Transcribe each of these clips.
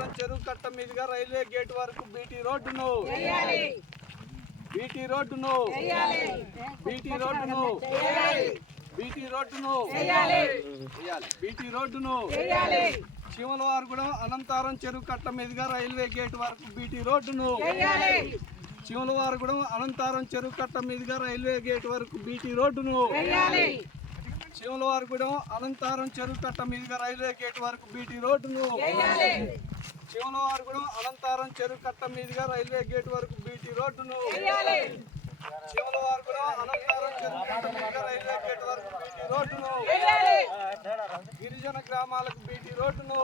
పోలవరం చెరువు కట్ట మీదుగా రైల్వే గేట్ వరకు బీటీ రోడ్డును. బీటీ రోడ్డును. బీటీ రోడ్డును. బీటీ రోడ్డును. బీటీ రోడ్డును. చీమలవారుగూడెం అనంతారం చెరువు కట్ట మీదుగా రైల్వే గేట్ వరకు బీటీ రోడ్డును. చీమలవారుగూడెం అనంతారం చెరువు కట్ట మీదుగా రైల్వే గేట్ వరకు బీటీ రోడ్డును. శివలవారిగూడెం అనంతారం చెరువు కట్ట మీదుగా రైల్వే గేట్ వరకు బీటీ రోడ్డును. శివలవారిగూడెం అనంతారం చెరువు కట్ట మీదుగా రైల్వే గేట్ వరకు బీటీ రోడ్డును. శివలవారిగూడెం అనంతారం చెరువు కట్ట మీదుగా రైల్వే గేట్ వరకు బీటీ రోడ్డును. గిరిజన గ్రామాలకు బీటీ రోడ్డును.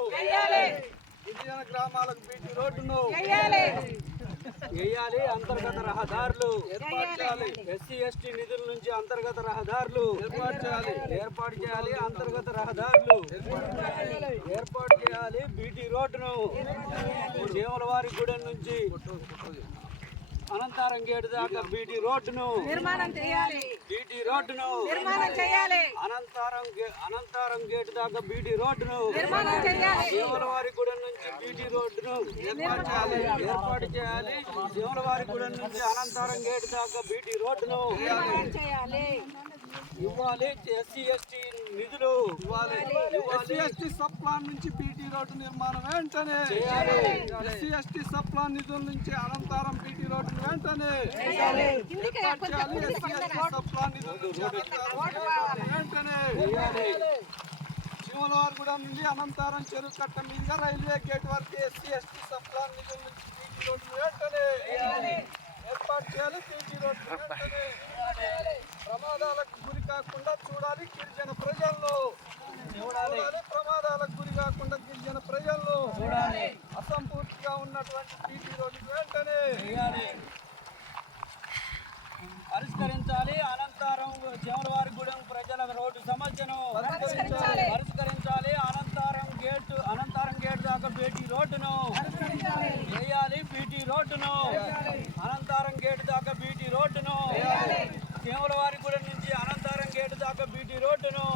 గిరిజన గ్రామాలకు బీటీ రోడ్డును. వేయాలి అంతర్గత రహదారులు. ఏర్పాటు చేయాలి. ఎస్సీ ఎస్టీ నిధుల నుంచి అంతర్గత రహదారులు. ఏర్పాటు చేయాలి. ఏర్పాటు చేయాలి అంతర్గత రహదారులు. ఏర్పాటు చేయాలి బీటీ రోడ్డును. చీమలవారి గూడెం నుంచి అనంతారం గేటు దాకా బీటీ రోడ్డును. నిర్మాణం చేయాలి. బీటీ రోడ్డును. నిర్మాణం చేయాలి. అనంతారం అనంతారం గేటు దాకా బీటీ రోడ్డును. నిర్మాణం చేయాలి. శివలవారి గూడెం నుంచి బీటీ రోడ్డును ఏర్పాటు చేయాలి. ఏర్పాటు చేయాలి. శివలవారి గూడెం నుంచి అనంతారం గేటు దాకా బీటీ రోడ్డును నిర్మాణం చేయాలి. ఇవ్వాలి. ఎస్సీ ఎస్టీ నిధులు ఇవ్వాలి. ఎస్సీ ఎస్టీ సబ్ ప్లాన్ నుంచి బీటీ రోడ్డు నిర్మాణం వెంటనే. ఎస్సీ ఎస్టీ సబ్ ప్లాన్ నిధుల నుంచి అనంతరం బీటీ రోడ్డు వెంటనే కిందికి వెంటనే శివలవారిగూడెం నుండి అనంతరం చెరువు కట్ట మీదుగా రైల్వే గేట్ వరకు ఎస్సీ ఎస్టీ సబ్ ప్లాన్ నిధుల నుంచి వెంటనే ఏర్పాటు చేయాలి. బీటీ రోడ్డు ప్రమాదాలకు గురి కాకుండా చూడాలి. గిరిజన ప్రజలను చూడాలి. ప్రమాదాలకు గురి కాకుండా గిరిజన ప్రజలను చూడాలి. అసంపూర్తిగా ఉన్నటువంటి బీటీ రోడ్డు వెంటనే పరిష్కరించాలి. అనంతరం జమలవారి గూడెం ప్రజల రోడ్డు సమస్యను పరిష్కరించాలి. పరిష్కరించాలి అనంతరం గేట్ అనంతరం గేట్ దాకా బీటీ రోడ్డును వేయాలి బీటీ రోడ్డును అనంతరం గేట్ దాకా బీటీ రోడ్డును కేవలవారి గూడెం నుంచి అనంతరం గేట్ దాకా బీటీ రోడ్డును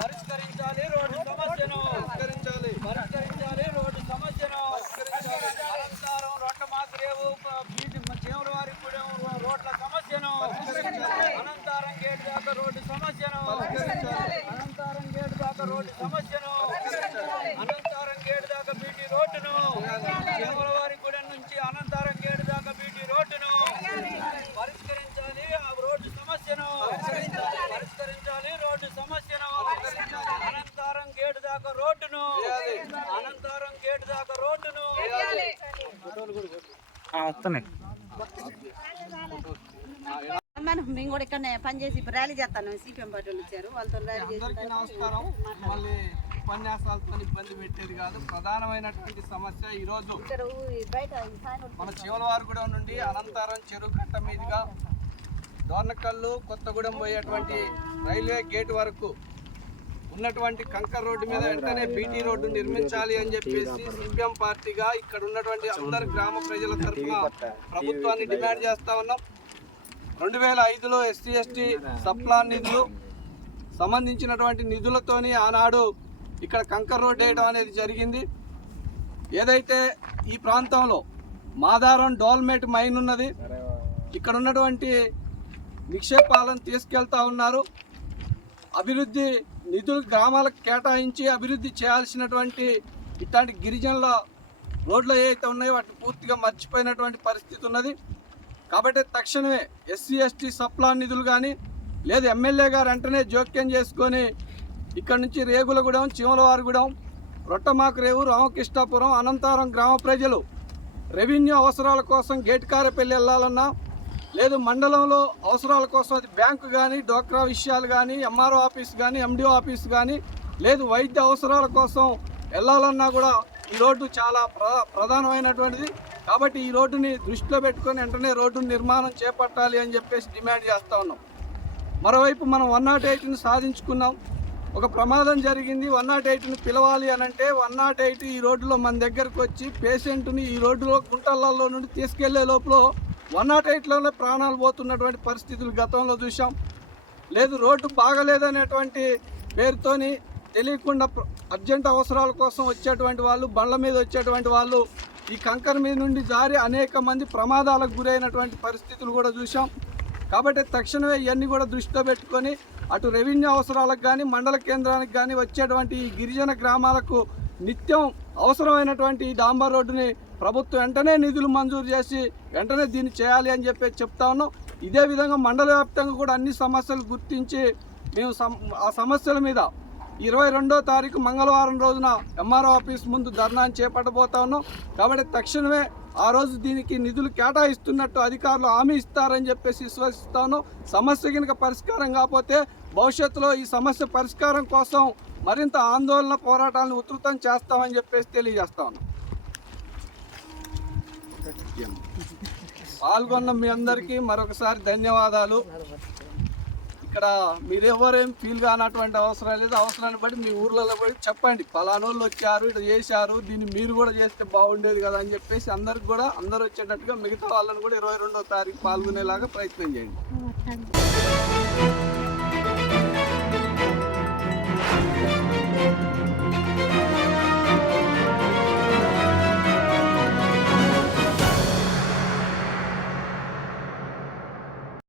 పరిష్కరించాలి రోడ్డు సమస్యను పరిష్కరించాలి పరిష్కరించాలి రోడ్డు సమస్యను అనంతరం రొట్ట మాత్రేవు బీటి చేమలవారి గూడెం రోడ్ల సమస్యను అనంతరం గేట్ దాకా రోడ్డు సమస్యను అనంతరం గేట్ దాకా రోడ్డు సమస్యను అనంతరం గేట్ దాకా బీటీ రోడ్డును చేమలవారి గూడెం నుంచి అనంతరం గేట్ దాకా బీటీ రోడ్డును పరిష్కరించాలి ఆ రోడ్డు సమస్యను పరిష్కరించాలి రోడ్డు సమస్యను అనంతరం గేటు దాకా రోడ్డును అనంతరం గేటు దాకా రోడ్డును మనం మేము కూడా ఇక్కడ పనిచేసి ఇప్పుడు ర్యాలీ చేస్తాను. సిపిఎం పార్టీ వచ్చారు. వాళ్ళతో ర్యాలీ చేసి అందరికీ నమస్కారం. మళ్ళీ ఉపన్యాసాలతో ఇబ్బంది పెట్టేది కాదు. ప్రధానమైనటువంటి సమస్య ఈరోజు ఈ సాయంత్రం మన శివలవారిగూడెం నుండి అనంతరం చెరువు కట్ట మీదుగా దోర్నకల్లు కొత్తగూడెం పోయేటువంటి రైల్వే గేట్ వరకు ఉన్నటువంటి కంకర్ రోడ్డు మీద వెంటనే బీటీ రోడ్డు నిర్మించాలి అని చెప్పేసి సిపిఎం పార్టీగా ఇక్కడ ఉన్నటువంటి అందరు గ్రామ ప్రజల తరఫున ప్రభుత్వాన్ని డిమాండ్ చేస్తా ఉన్నాం. రెండు వేల ఐదులో ఎస్సీ ఎస్టీ సప్లాన్ నిధులు సంబంధించినటువంటి నిధులతోని ఆనాడు ఇక్కడ కంకర్ రోడ్ వేయడం అనేది జరిగింది. ఏదైతే ఈ ప్రాంతంలో మాదారం డోల్మేట్ మైన్ ఉన్నది ఇక్కడ ఉన్నటువంటి నిక్షేపాలను తీసుకెళ్తా ఉన్నారు. అభివృద్ధి నిధులు గ్రామాలకు కేటాయించి అభివృద్ధి చేయాల్సినటువంటి ఇట్లాంటి గిరిజనుల రోడ్లు ఏవైతే ఉన్నాయో వాటిని పూర్తిగా మర్చిపోయినటువంటి పరిస్థితి ఉన్నది. కాబట్టి తక్షణమే ఎస్సీ ఎస్టీ సప్లాన్ నిధులు కానీ లేదు ఎమ్మెల్యే గారు వెంటనే జోక్యం చేసుకొని ఇక్కడ నుంచి రేగులగూడెం చీమలవారిగూడెం రొట్టమాకరేవు రామకృష్ణాపురం అనంతారం గ్రామ ప్రజలు రెవెన్యూ అవసరాల కోసం గేటుకారపల్లి వెళ్ళాలన్నా లేదు మండలంలో అవసరాల కోసం అది బ్యాంకు కానీ డోక్రా విషయాలు కానీ ఎంఆర్ఓ ఆఫీస్ కానీ ఎండిఓ ఆఫీస్ కానీ లేదు వైద్య అవసరాల కోసం వెళ్ళాలన్నా కూడా ఈ రోడ్డు చాలా ప్రధానమైనటువంటిది. కాబట్టి ఈ రోడ్డుని దృష్టిలో పెట్టుకొని వెంటనే రోడ్డు నిర్మాణం చేపట్టాలి అని చెప్పేసి డిమాండ్ చేస్తూ ఉన్నాం. మరోవైపు మనం వన్ నాట్ ఎయిట్ని సాధించుకున్నాం. ఒక ప్రమాదం జరిగింది వన్ నాట్ ఎయిట్ని పిలవాలి అని అంటే వన్ నాట్ ఎయిట్ ఈ రోడ్డులో మన దగ్గరకు వచ్చి పేషెంట్ని ఈ రోడ్డులో గుంటలలో నుండి తీసుకెళ్ళే లోపల వన్ నాట్ ఎయిట్లోనే ప్రాణాలు పోతున్నటువంటి పరిస్థితులు గతంలో చూసాం లేదు రోడ్డు బాగలేదనేటువంటి పేరుతోని తెలియకుండా అర్జెంట్ అవసరాల కోసం వచ్చేటువంటి వాళ్ళు బండ్ల మీద వచ్చేటువంటి వాళ్ళు ఈ కంకర మీద నుండి జారి అనేక మంది ప్రమాదాలకు గురైనటువంటి పరిస్థితులు కూడా చూసాం కాబట్టి తక్షణమే ఇవన్నీ కూడా దృష్టిలో పెట్టుకొని అటు రెవెన్యూ అవసరాలకు కానీ మండల కేంద్రానికి కానీ వచ్చేటువంటి ఈ గిరిజన గ్రామాలకు నిత్యం అవసరమైనటువంటి ఈ డాంబర్ రోడ్డుని ప్రభుత్వం వెంటనే నిధులు మంజూరు చేసి వెంటనే దీన్ని చేయాలి అని చెప్పి చెప్తా ఉన్నాం. ఇదే విధంగా మండల వ్యాప్తంగా కూడా అన్ని సమస్యలు గుర్తించి మేము ఆ సమస్యల మీద ఇరవై రెండో తారీఖు మంగళవారం రోజున ఎంఆర్ఓ ఆఫీస్ ముందు ధర్నాన్ని చేపట్టబోతా ఉన్నాం. కాబట్టి తక్షణమే ఆ రోజు దీనికి నిధులు కేటాయిస్తున్నట్టు అధికారులు హామీ ఇస్తారని చెప్పేసి విశ్వసిస్తాను సమస్య కనుక పరిష్కారం కాకపోతే భవిష్యత్తులో ఈ సమస్య పరిష్కారం కోసం మరింత ఆందోళన పోరాటాలను ఉధృతం చేస్తామని చెప్పేసి తెలియజేస్తా ఉన్నాం. పాల్గొన్న మీ అందరికీ మరొకసారి ధన్యవాదాలు. ఇక్కడ మీరెవరేం ఫీల్ కానటువంటి అవసరం లేదు. అవసరాన్ని బట్టి మీ ఊర్లలో పోయి చెప్పండి. పలానోళ్ళు వచ్చారు ఇట్లా చేశారు దీన్ని మీరు కూడా చేస్తే బాగుండేది కదా అని చెప్పేసి అందరికి కూడా అందరూ వచ్చేటట్టుగా మిగతా వాళ్ళని కూడా ఇరవై రెండో తారీఖు పాల్గొనేలాగా ప్రయత్నం చేయండి.